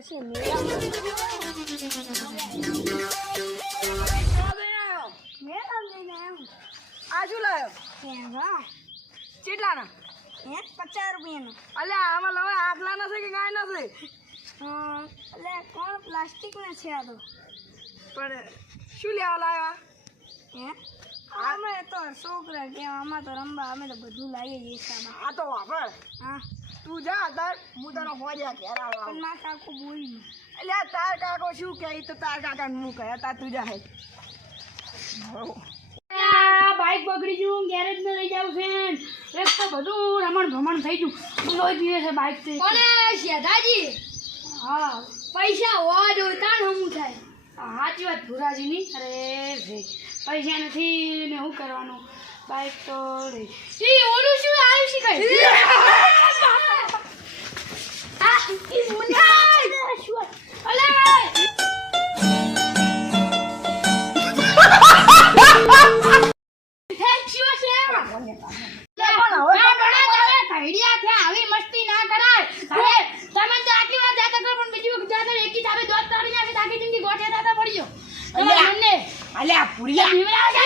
આવશે મેળા લઈને આવ્યો આ શું લાવ્યો હેંગા કેટલાના 50 રૂપિયાનો અલ્યા આમાં લવા આખલા નથી કે કાંઈ નથી એટલે કોણ પ્લાસ્ટિકના છે આ તો પણ શું લેવા લાવ્યા અમે તો છોકરા કે આમાં તો રમવા અમે તો બધું લાવીએ છીએ સામા આ તો વાપર હા તું જા તાર હું તને હોજ્યા ઘેર આવવા પણ મારા કાકુ બોલ્યું એટલે તાર કાકો શું કહે તો તાર કાકાને હું કહે તાર તું જા હે બાઈક પકડી જઉં ગેરેજ માં લઈ જાવ છે એક તો બધું રમણ ભમણ થઈ ગયું લોહી પીવે છે બાઈક થી કોને શેઠાજી હા પૈસા હોવા જોઈતા ને હમું થાય સાચી વાત ભુરાજીની અરે ભાઈ પૈસા નથી ને શું કરવાનું બાઈક તો રે ઈ ઓલું શું આવ્યું છે કઈ આવી મસ્તી ના કરાય અરે તમે તો આટલી વાર જાતા કરો પણ બીજી વખત જાતા એકી તારે દોત તારી નાખી તાકી જિંદગી ગોઠે દાતા પડી ગયો મને અલ્યા પુરિયા